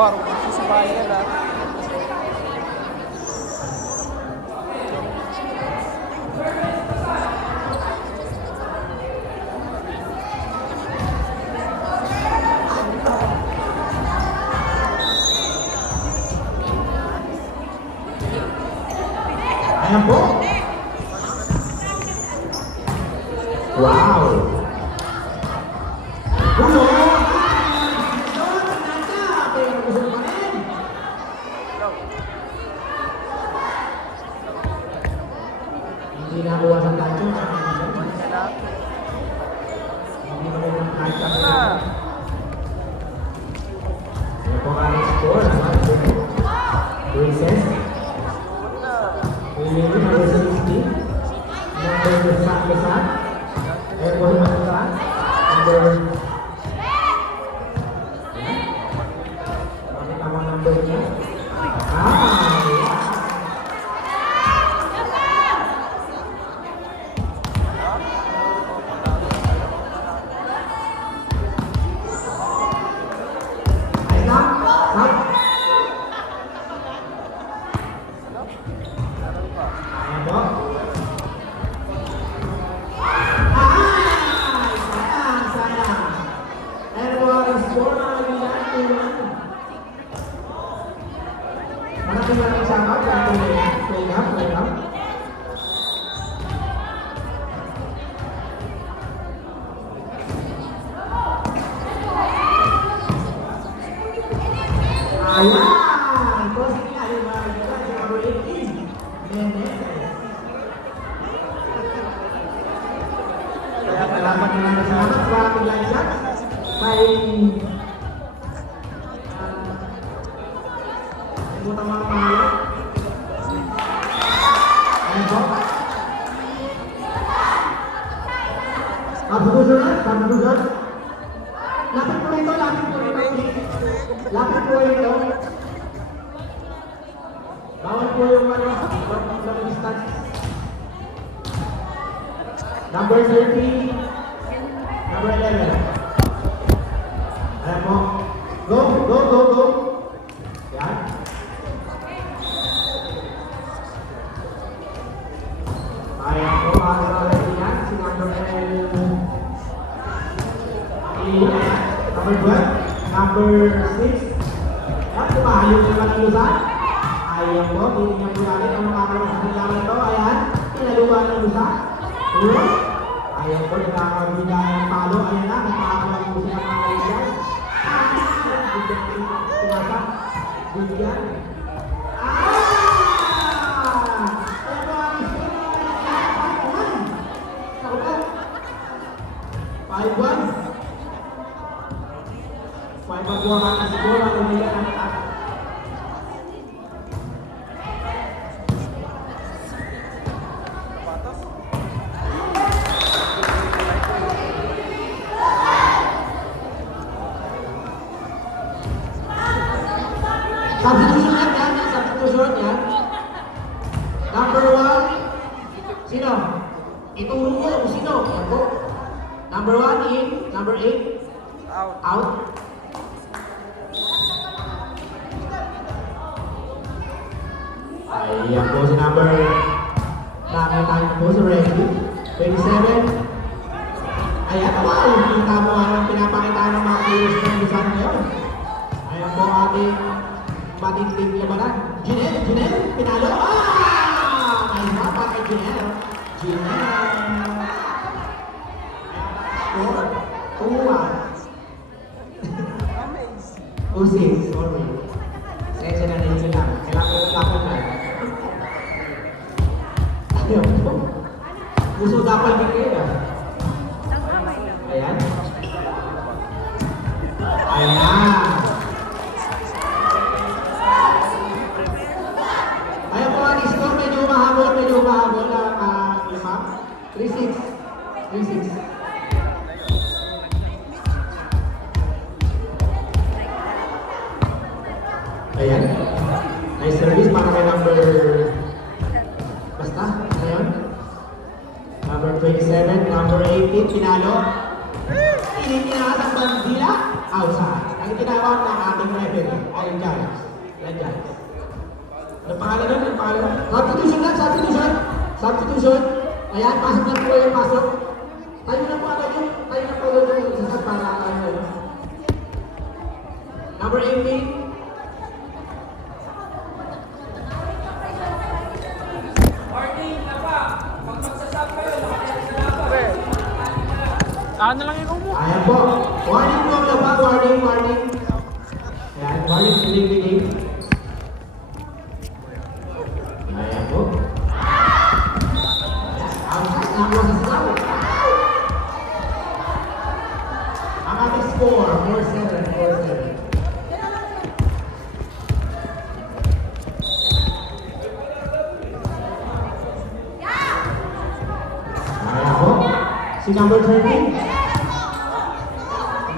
Baru sa bayan na. Ayan po. Wow. Pulo. Hindi nakuha sa tayo. Hindi nakuha sa tayo. Ayan po ang score. Princess. Ini number 60, number 1, Edward Mata, number tama number niya. Maraming salamat sa ating welcome. Ayan! Posting nga yung mga gila sa number 18. Meneses. Salamat sa ating line shot. May butang mga pangalan. Ayan po. Pagbusunod. Lapit po ito. Lapit po ito. Bawal po yung distance. Number 30. Number 11. Ayan po. Go. Yan. Ayan po, yan. Si number 12, number 6. At tumahayo yung lusan. Ayan po, titignan po natin ang makakaroon sa kanilang ito. Ayan, pinaluan ng lusan. Ayan po, nakakabigay ang palo. Ayan na, nakakaroon po sila mga kaibigan. Bigyan. May pagbuha ka siguro ang umiyak ang anak. Substitution yan. Number 1. Sino? Ituro mo kung sino. Yan po. Number 1 in. Number 8. Out. Ayan po si number. Nakakitahin po si Reggie. 27. Ayan, wow! Kita mo ang pinapakita ng mga players ng Luzon ngayon. Ayan po ating matinding labanan. Jinel, pinalo. Ay hapa kay Jinel. Score. 2-1. 2-6, sorry. Sensya na rin sila. Kailangan ko tapon na. Ayan po. Puso dapat din kayo. Ayan. Ayan po ang score. Medyo umahabol na 3-6. Ayan. Nice service para kay number... Basta, ngayon. Number 27, number 18, pinalo. Ininiyas ang bandila, outside. Ang tinawag ng ating referee. kay Giles. Yan, Giles. Ano pangalan nun? Ano pangalan nun? Substitution lang, substitution. Substitution. Ayan, pasok na po yung pasok. Tayo na po agad yun. Tayo na po agad yung sasad para ano. Number 18. Ano lang ikaw mo? Ayan po. Warning po na ba? Warning, warning. Ayan, warning, biling. Ayan po. Outside, nakuha sa sinaw. Ang ating score, 4-7, 4-7. Ayan po. Si number 13.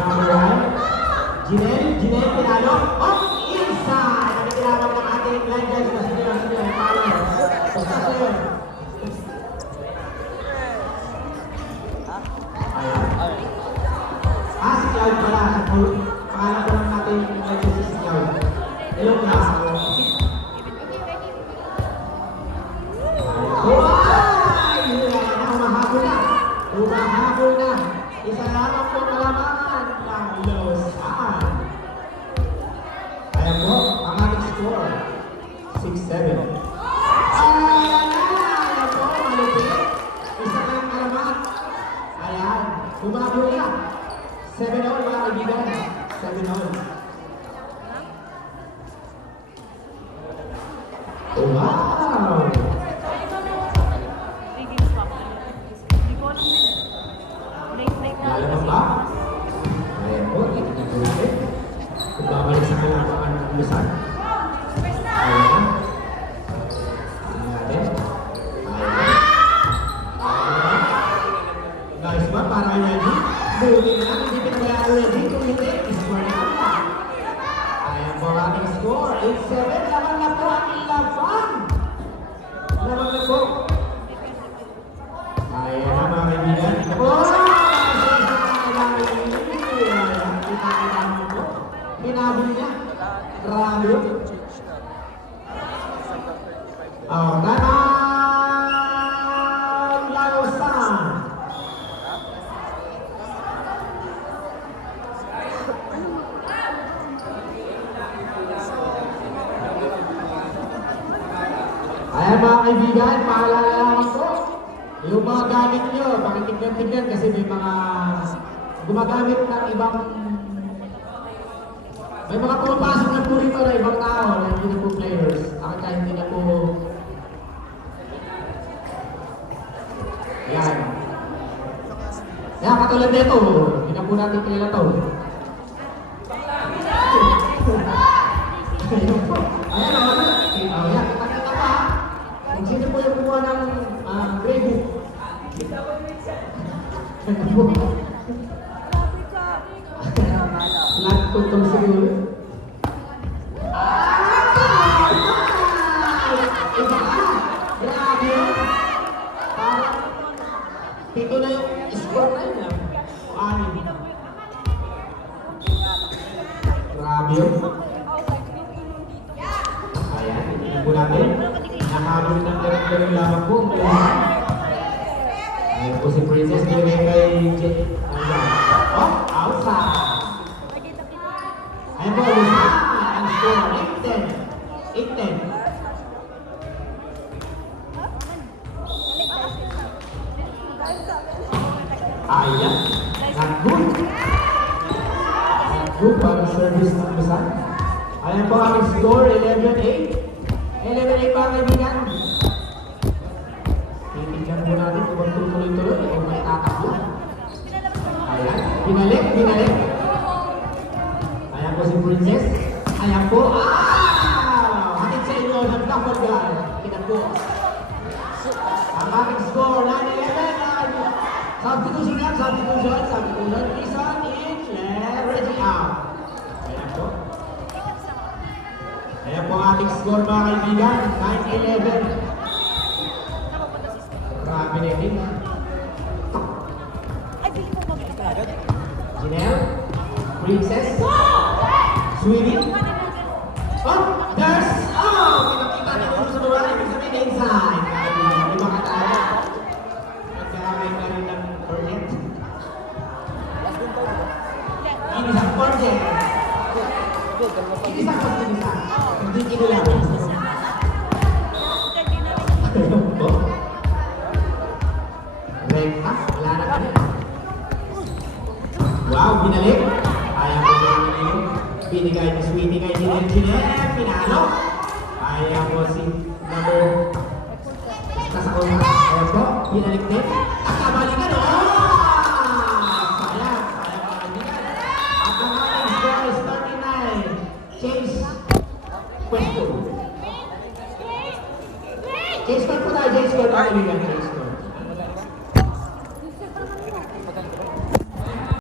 Number 1. Jinel, pinalo. Oh, inside! Ang kinawag ng ating line guys. Sige, palo. Basta yun. Ayan. Si Cloud pala. Pangalan ko lang natin yung si Cloud. Hello, Cloud. Humahabol na. Isa lamang po kalamangan ng Lausanne. Ayan po, ang ating score. 6-7. Ayan po, malupit. Isa lang kalamangan. Ayan, humahabol na. 7-0 mga kaibigan. 7-0. Wow! Lalaman ba? Ayan po, titignan po natin. Kung babalik sa kalamangan ng Lausanne. Ayan. Tingnan natin. Ayan. Guys ba, para ready? Buti na lang, hindi pinagaya ready. Kung hindi, score na kami. Ayan po ating score. 8-7, laman na po ang Laban. Laman na po. Ayan na mga kaibigan. Pinabol niya. Grabe yun. Tanang Lausanne. Ayan mga kaibigan, paalala lang po. Yung mga gamit nyo, pakitignan-tignan kasi may mga gumagamit ng ibang may mga pumapasok na po rito na ibang tao na hindi na po players. Kahit hindi na po yan. Yan, katulad nito, hindi na po natin kilala to. Ayun po. Ayan o, yan, kita pa. Kung sino po yung kumuha ng grey book. Ano po? Lahat tutong siguro. Iba ka! Grabe yun! Parang pito na yung score na yun. Anim. Grabe yun. Ayan, tingnan po natin. Nakahabol ng ganang lamang po. Ayan po si Princess. Nilagay kay Jet. Oh, outside! Ayan po, Lausanne. Ang score, 8-10. 8-10. Ayan. Not good. Not good para service ng Lausanne. Ayan po ang score, 11-8. 11-8 mga kaibigan. Titignan po natin kung magtutuloy-tuloy o may tatakbo. Ayan. Binalik. Ayan po si Princess. Ayan po. Hatid sa inyo ng Tapagay. Titignan po. Ang aking score, 9-11. Substitution. Lison in, ready out. Ayan po. Ayan po ang ating score mga kaibigan. 9-11. Grabe na yun. Jinel. Princess. Sweetie. Engineer, pinalo. Ayan po si number nasa una. Ayan po, pinalik din. Nakabalikan, sayang, sayang mga kaibigan. At ang ating score is 39. Chase question. Chase score po tayo, Chase score mga kaibigan. Chase score.